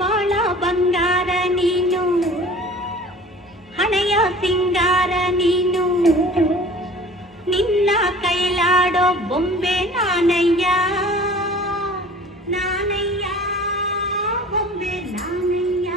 ಬಾಳ ಬಂಗಾರ ನೀನು, ಹಣೆಯ ಸಿಂಗಾರ ನೀನು, ನಿನ್ನ ಕೈಲಾಡೋ ಬೊಂಬೆ ನಾನಯ್ಯ, ನಾನಯ್ಯ ಬೊಂಬೆ ನಾನಯ್ಯ.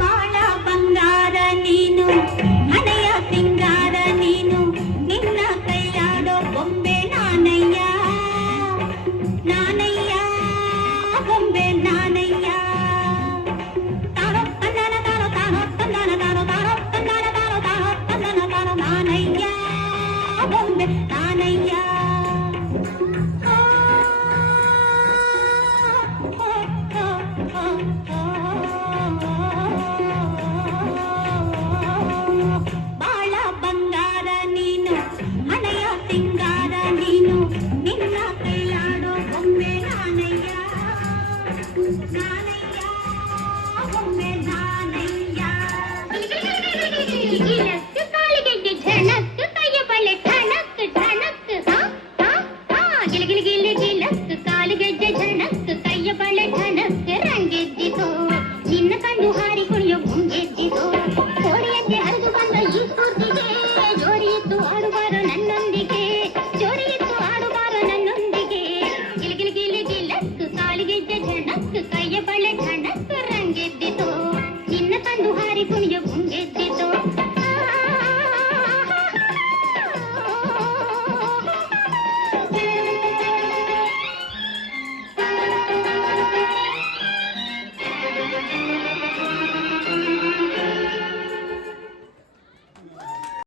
ಬಾಳ ಬಂಗಾರ ನೀನು, ಹಣೆಯ ಸಿಂಗಾರ ನೀನು, ನಿನ್ನ ಕೈಲಾಡೋ ಬೊಂಬೆ ನಾನಯ್ಯ, ನಾನಯ್ಯ ಬೊಂಬೆ ನಾನಯ್ಯ. ತಾರೋ ತಂದನ ತಾರೋ ತಾರೋ ತಂದನ ತಾರೋ ತಾರೋ ತಂದನ ತಾರೋ ತಾರೋ ತಂದನ ತಾರೋ ನಾನಯ್ಯ ಬೊಂಬೆ ನಾನಯ್ಯ. ಬಾಳ ಬಂಗಾರ ನೀನು, ಹಣೆಯ ಸಿಂಗಾರ ನೀನು, ನಿನ್ನ ಕೈಲಾಡೋ ಬೊಂಬೆ ನಾನಯ್ಯ, ನಾನಯ್ಯ ಬೊಂಬೆ ನಾನಯ್ಯ. ಗಿಲಕ್ ಕಾಲಿಗೆಡ್ಡೆ ಝಣಕ್, ಕೈಯ ಬಳೆ ಠಣಕ್ ಠಣಕ್, ಗಿಲ ಗಿಲ ಗಿಲ ಗಿಲಕ್ ಕಾಲಿಗೆಡ್ಡೆ ಝಣಕ್, ಕೈಯ ಬಳೆ ಠಣಕ್, ರಂಗೆದ್ದಿತು ನಿನ್ನ ಕಂಡು ಹಾರಿ ಕುಣಿಯೋ ಮುಂಗೆದ್ದಿತು. ಕೋಳಿಯಂತೆ ಹರಿದು ಬಂದ ಈ ಸ್ಫೂರ್ತಿಗೆ ಜೋರಿಯಿತ್ತು ಆಡುವಾರೋ ನನ್ನೊಂದಿಗೆ, ಜೋರಿಯಿತ್ತು ಆಡುವಾರೋ ನನ್ನೊಂದಿಗೆ. ಗಿಲ ಗಿಲ ಗಿಲ ಗಿಲಕ್ ಕಾಲಿಗೆಡ್ಡೆ ಝಣಕ್, ಕೈಯ ಬಳೆ ಠಣಕ್, ರಂಗೆದ್ದಿತು ನಿನ್ನ ಕಂಡು ಹಾರಿ ಕುಣಿಯೋ ಮುಂಗೆದ್ದಿತು.